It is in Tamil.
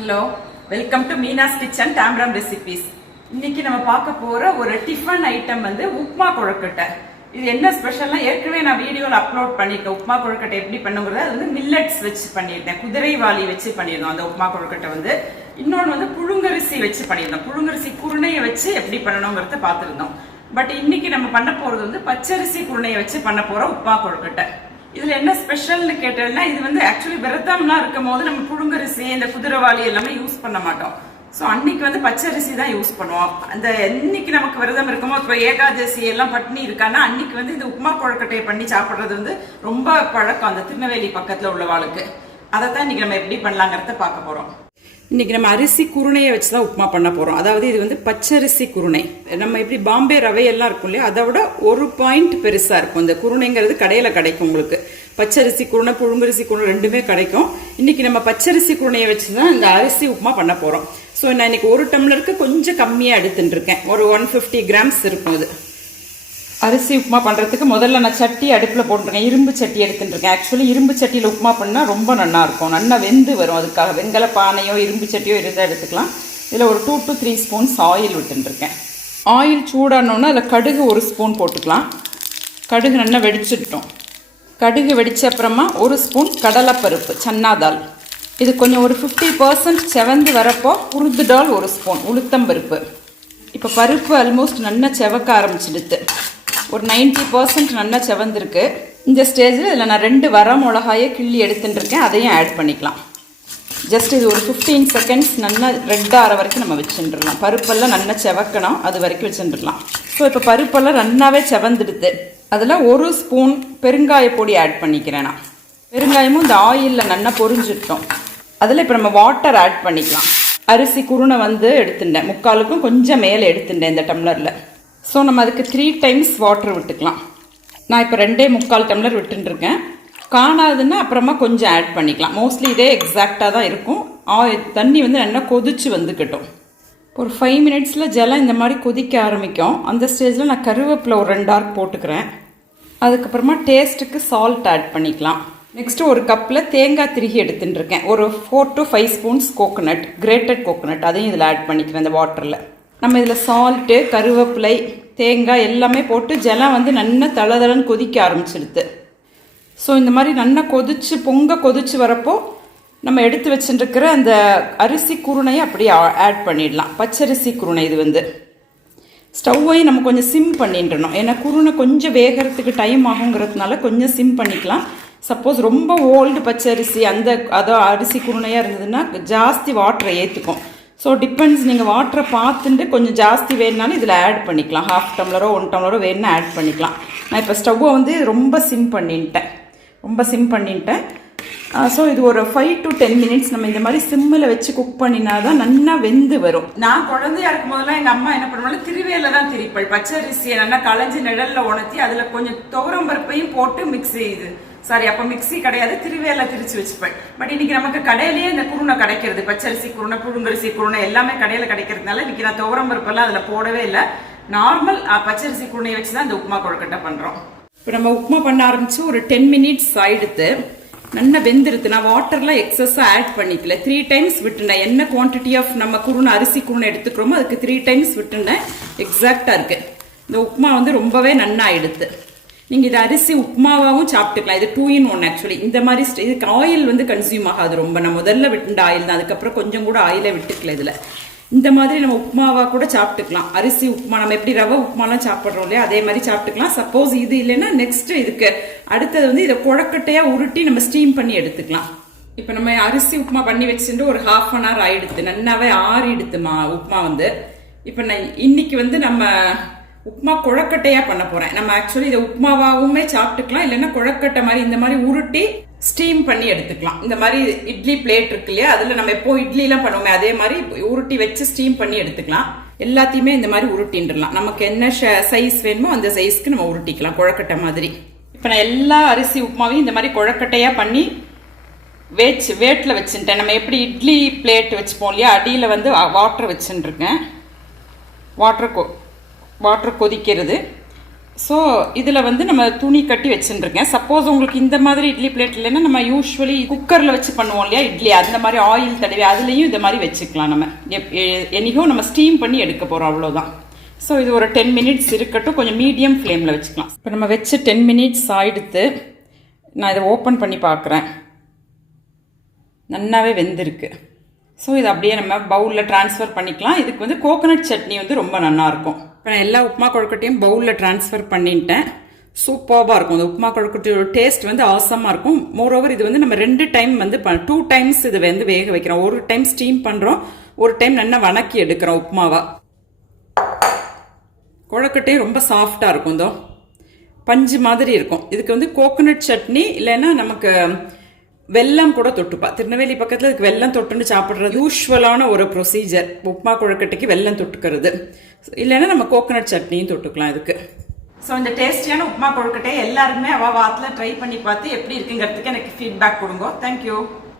Hello, welcome to Meena's kitchen டாம்ரம் ரெசிபீஸ். இன்னைக்கு நம்ம பார்க்க போற ஒரு டிஃபன் ஐட்டம் வந்து உப்மா கொழுக்கட்டை. இது என்ன ஸ்பெஷல்னா, ஏற்கனவே நான் வீடியோவில் அப்லோட் பண்ணிட்டேன். உப்மா கொழுக்கட்டை எப்படி பண்ணுங்கிறத அது வந்து மில்லட்ஸ் வச்சு பண்ணியிருந்தேன், குதிரைவாளி வச்சு பண்ணியிருந்தோம் அந்த உப்மா கொழுக்கட்டை வந்து. இன்னொன்று வந்து புழுங்கரிசி வச்சு பண்ணியிருந்தோம், புழுங்கரிசி குருணையை வச்சு எப்படி பண்ணணுங்கிறத பார்த்துருந்தோம். பட் இன்னைக்கு நம்ம பண்ண போறது வந்து பச்சரிசி குருணையை வச்சு பண்ண போற உப்மா கொழுக்கட்டை. இதுல என்ன ஸ்பெஷல்னு கேட்டேன்னா, இது வந்து ஆக்சுவலி விரதம்லாம் இருக்கும் போது நம்ம புழுங்கரிசி இந்த குதிரைவாளி எல்லாமே யூஸ் பண்ண மாட்டோம். ஸோ அன்னைக்கு வந்து பச்சரிசி தான் யூஸ் பண்ணுவோம். அந்த இன்னைக்கு நமக்கு விரதம் இருக்குமோ, இப்போ ஏகாதசி எல்லாம் பட்னி இருக்கான்னா அன்னைக்கு வந்து இந்த உப்மா கொழுக்கட்டையை பண்ணி சாப்பிட்றது வந்து ரொம்ப பழக்கம் அந்த திருநெல்வேலி பக்கத்தில் உள்ளவாளுக்கு. அதை தான் இன்னைக்கு நம்ம எப்படி பண்ணலாங்கிறத பார்க்க போறோம். இன்னைக்கு நம்ம அரிசி குருணையை வச்சு தான் உப்புமா பண்ண போறோம். அதாவது இது வந்து பச்சரிசி குருணை. நம்ம எப்படி பாம்பே ரவை எல்லாம் இருக்கும் இல்லையா, அதை விட ஒரு பாயிண்ட் பெருசா இருக்கும். இந்த குருணைங்கிறது கடையில கிடைக்கும் உங்களுக்கு. பச்சரிசி குருணை, புழுங்கரிசி குருணை ரெண்டுமே கிடைக்கும். இன்னைக்கு நம்ம பச்சரிசி குருணையை வச்சு தான் இந்த அரிசி உப்புமா பண்ண போறோம். ஸோ நான் இன்னைக்கு ஒரு டம்ளருக்கு கொஞ்சம் கம்மியா எடுத்துட்டு இருக்கேன். ஒரு 150 கிராம்ஸ் இருக்கும் இது. அரிசி உப்புமா பண்ணுறதுக்கு முதல்ல நான் சட்டி அடுப்பில் போட்டுருக்கேன். இரும்பு சட்டி எடுத்துட்டு இருக்கேன். ஆக்சுவலி இரும்பு சட்டியில் உப்புமா பண்ணால் ரொம்ப நல்லா இருக்கும், நல்லா வெந்து வரும். அதுக்காக வெங்கல பானையோ இரும்பு சட்டியோ இருந்தால் எடுத்துக்கலாம். இதில் ஒரு 2 to 3 ஸ்பூன்ஸ் ஆயில் விட்டுருக்கேன். ஆயில் சூடானோன்னா அதில் கடுகு 1 ஸ்பூன் போட்டுக்கலாம். கடுகு நல்லா வெடிச்சிட்டோம். கடுகு வெடிச்ச அப்புறமா 1 ஸ்பூன் கடலைப்பருப்பு, சன்னா தால். இது கொஞ்சம் ஒரு 50% செவந்து வரப்போ உருது டால் 1 ஸ்பூன், உளுத்தம்பருப்பு. இப்போ பருப்பு ஆல்மோஸ்ட் நல்லா செவக்க ஆரம்பிச்சிடுது. ஒரு 90% நல்லா செவந்திருக்கு. இந்த ஸ்டேஜில் இதில் நான் 2 வர மிளகாயை கிள்ளி எடுத்துட்டு இருக்கேன், அதையும் ஆட் பண்ணிக்கலாம். ஜஸ்ட் இது ஒரு 15 செகண்ட்ஸ் நல்லா ரெட் ஆகிற வரைக்கும் நம்ம வச்சுட்டுருலாம். பருப்பெல்லாம் நல்லா செவக்கணும், அது வரைக்கும் வச்சுட்டுருலாம். ஸோ இப்போ பருப்பெல்லாம் நல்லாவே செவந்துடுது. அதில் 1 ஸ்பூன் பெருங்காய பொடி ஆட் பண்ணிக்கிறேன் நான். பெருங்காயமும் இந்த ஆயிலில் நல்லா பொரிஞ்சிட்டோம். அதில் இப்போ நம்ம வாட்டர் ஆட் பண்ணிக்கலாம். அரிசி குருணை வந்து எடுத்துட்டேன், 3/4க்கும் கொஞ்சம் மேலே எடுத்துட்டேன் இந்த டம்ளரில். ஸோ நம்ம அதுக்கு 3 டைம்ஸ் வாட்டர் விட்டுக்கலாம். நான் இப்போ 2.25 டம்ளர் விட்டுருக்கேன். காணாதுன்னா அப்புறமா கொஞ்சம் ஆட் பண்ணிக்கலாம். மோஸ்ட்லி இதே எக்ஸாக்டாக தான் இருக்கும். தண்ணி வந்து நல்லா கொதிச்சு வந்துக்கிட்டோம். ஒரு 5 மினிட்ஸில் ஜலம் இந்த மாதிரி கொதிக்க ஆரம்பிக்கும். அந்த ஸ்டேஜில் நான் கருவேப்பிலை ஒரு 2 ஆர்க் போட்டுக்கிறேன். அதுக்கப்புறமா டேஸ்ட்டுக்கு சால்ட் ஆட் பண்ணிக்கலாம். நெக்ஸ்ட்டு ஒரு கப்பில் தேங்காய் திருகி எடுத்துட்டு இருக்கேன். ஒரு 4 to 5 ஸ்பூன்ஸ் கோகோனட், கிரேட்டட் கோகோனட், அதையும் இதில் ஆட் பண்ணிக்கிறேன் இந்த வாட்டரில். நம்ம இதில் சால்ட்டு, கருவேப்பிலை, தேங்காய் எல்லாமே போட்டு ஜலம் வந்து நல்லா தளதளன்னு கொதிக்க ஆரம்பிச்சிடுது. ஸோ இந்த மாதிரி நல்லா கொதிச்சு வரப்போ நம்ம எடுத்து வச்சுட்டுருக்கிற அந்த அரிசி குருணையை அப்படியே ஆட் பண்ணிடலாம். பச்சரிசி குருணை இது வந்து. ஸ்டவ்வையும் நம்ம கொஞ்சம் சிம் பண்ணிட்டுறணும், ஏன்னா குருணை கொஞ்சம் வேகிறதுக்கு டைம் ஆகுங்கிறதுனால கொஞ்சம் சிம் பண்ணிக்கலாம். சப்போஸ் ரொம்ப ஓல்டு பச்சரிசி அதோ அரிசி குருணையாக இருந்ததுன்னா ஜாஸ்தி வாட்டரை ஏற்றுக்கும். ஸோ டிபெண்ட்ஸ், நீங்கள் வாட்டரை பார்த்துட்டு கொஞ்சம் ஜாஸ்தி வேணுனாலும் இதில் ஆட் பண்ணிக்கலாம். 1/2 டம்ளரோ 1 டம்ளரோ வேணுன்னா ஆட் பண்ணிக்கலாம். நான் இப்போ ஸ்டவ்வை வந்து ரொம்ப சிம் பண்ணிட்டேன். ஸோ இது ஒரு 5 to 10 மினிட்ஸ் நம்ம இந்த மாதிரி சிம்மில் வச்சு குக் பண்ணினா தான் நல்லா வெந்து வரும். நான் குழந்தையா இருக்கும் போதெல்லாம் எங்கள் அம்மா என்ன பண்ணுவாங்க, திருவேல தான் திரிப்பள். பச்சரிசியை நல்லா களைஞ்சி நிழலில் உணர்த்தி அதில் கொஞ்சம் துவரம் பருப்பையும் போட்டு அப்போ மிக்ஸி கிடையாது, திருவேல திரிச்சு வச்சுப்பேன். பட் இன்னைக்கு நமக்கு கடையிலேயே இந்த குருணை கிடைக்கிறது. பச்சரிசி குருணை, புழுங்கரிசி குருணை எல்லாமே கடையில் கிடைக்கிறதுனால இன்னைக்கு நான் துவரம் பருப்பெல்லாம் அதில் போடவே இல்லை. நார்மல் பச்சரிசி குருணையை வச்சு தான் இந்த உப்புமா கொழுக்கட்டை பண்ணுறோம். இப்போ நம்ம உப்புமா பண்ண ஆரம்பிச்சு ஒரு 10 மினிட்ஸ் ஆயிடுத்து. நல்லா வெந்துருது. நான் வாட்டர்லாம் எக்ஸஸாக ஆட் பண்ணிக்கல, 3 டைம்ஸ் விட்டுனேன். என்ன குவான்டிட்டி ஆஃப் நம்ம குருணை அரிசி குருணை எடுத்துக்கிறோமோ அதுக்கு 3 டைம்ஸ் விட்டுனேன். எக்ஸாக்டாக இருக்குது. இந்த உப்புமா வந்து ரொம்பவே நன்னா ஆயிடுது. நீங்கள் இது அரிசி உப்புமாவாகவும் சாப்பிட்டுக்கலாம். இது 2 in 1 ஆக்சுவலி. இந்த மாதிரி இதுக்கு ஆயில் வந்து கன்சியூம் ஆகாது ரொம்ப. நான் முதல்ல விட்டுண்ட ஆயில் தான், அதுக்கப்புறம் கொஞ்சம் கூட ஆயிலே விட்டுக்கல இதில். இந்த மாதிரி நம்ம உப்புமாவாக கூட சாப்பிட்டுக்கலாம். அரிசி உப்புமா நம்ம எப்படி ரவை உப்புமாலாம் சாப்பிட்றோம் இல்லையா, அதே மாதிரி சாப்பிட்டுக்கலாம். சப்போஸ் இது இல்லைன்னா நெக்ஸ்ட் இதுக்கு அடுத்தது வந்து இதை கொழக்கட்டையாக உருட்டி நம்ம ஸ்டீம் பண்ணி எடுத்துக்கலாம். இப்போ நம்ம அரிசி உப்புமா பண்ணி வச்சுட்டு ஒரு 1/2 an hour ஆயிடுத்து. நல்லாவே ஆறிடுத்துமா உப்புமா வந்து. இப்போ நான் இன்னைக்கு வந்து நம்ம உப்புமா கொழக்கட்டையாக பண்ண போகிறேன். நம்ம ஆக்சுவலி இதை உப்புமாவாகவுமே சாப்பிட்டுக்கலாம், இல்லைன்னா கொழக்கட்டை மாதிரி இந்த மாதிரி உருட்டி ஸ்டீம் பண்ணி எடுத்துக்கலாம். இந்த மாதிரி இட்லி பிளேட் இருக்கு இல்லையா, அதில் நம்ம எப்போ இட்லிலாம் பண்ணுவோமே அதே மாதிரி உருட்டி வச்சு ஸ்டீம் பண்ணி எடுத்துக்கலாம். எல்லாத்தையுமே இந்த மாதிரி உருட்டின்றலாம். நமக்கு என்ன சைஸ் வேணுமோ அந்த சைஸ்க்கு நம்ம உருட்டிக்கலாம் கொழக்கட்டை மாதிரி. இப்போ நான் எல்லா அரிசி உப்புமாவையும் இந்த மாதிரி கொழக்கட்டையாக பண்ணி வேட்டில் வச்சுட்டேன். நம்ம எப்படி இட்லி பிளேட் வச்சுப்போம் இல்லையா, அடியில் வந்து வாட்டர் வச்சுட்டுருக்கேன். வாட்டர் கொதிக்கிறது. ஸோ இதில் வந்து நம்ம துணி கட்டி வச்சுருக்கேன். சப்போஸ் உங்களுக்கு இந்த மாதிரி இட்லி பிளேட் இல்லைன்னா நம்ம யூஸ்வலி குக்கரில் வச்சு பண்ணுவோம் இல்லையா இட்லி, அந்த மாதிரி ஆயில் தடவி அதுலேயும் இந்த மாதிரி வச்சுக்கலாம். நம்ம என்னைக்கும் நம்ம ஸ்டீம் பண்ணி எடுக்க போகிறோம், அவ்வளோதான். ஸோ இது ஒரு 10 மினிட்ஸ் இருக்கட்டும், கொஞ்சம் மீடியம் ஃப்ளேமில் வச்சுக்கலாம். இப்போ நம்ம வச்சு 10 மினிட்ஸ் ஆகிடுத்து. நான் இதை ஓப்பன் பண்ணி பார்க்குறேன். நல்லாவே வெந்திருக்கு. ஸோ இதை அப்படியே நம்ம பவுலில் ட்ரான்ஸ்ஃபர் பண்ணிக்கலாம். இதுக்கு வந்து கோகோனட் சட்னி வந்து ரொம்ப நல்லாயிருக்கும். இப்போ நான் எல்லா உப்புமா கொழுக்கட்டையும் பவுலில் ட்ரான்ஸ்ஃபர் பண்ணிட்டேன். சூப்பராக இருக்கும். இந்த உப்புமா கொழுக்கட்டையோட டேஸ்ட் வந்து ஆசமாக இருக்கும். மோரோவர் இது வந்து நம்ம 2 டைம் வந்து 2 டைம்ஸ் இது வந்து வேக வைக்கிறோம். ஒரு டைம் ஸ்டீம் பண்ணுறோம், ஒரு டைம் நல்லா வணக்கி எடுக்கிறோம் உப்புமாவா. கொழுக்கட்டையும் ரொம்ப சாஃப்டாக இருக்கும், இதோ பஞ்சு மாதிரி இருக்கும். இதுக்கு வந்து கோகோனட் சட்னி இல்லைன்னா நமக்கு வெல்லம் கூட தொட்டுப்பா. திருநெல்வேலி பக்கத்தில் இதுக்கு வெல்லம் தொட்டுன்னு சாப்பிட்றது யூஸ்வலான ஒரு ப்ரொசீஜர். உப்புமா கொழுக்கட்டைக்கு வெல்லம் தொட்டுக்கிறது, இல்லைன்னா நம்ம கோகோனட் சட்னியும் தொட்டுக்கலாம் இதுக்கு. ஸோ இந்த டேஸ்டியான உப்புமா கொழுக்கட்டையை எல்லாருமே வாரத்தில் ட்ரை பண்ணி பார்த்து எப்படி இருக்குங்கிறதுக்கு எனக்கு ஃபீட்பேக் கொடுங்க. தேங்க்யூ.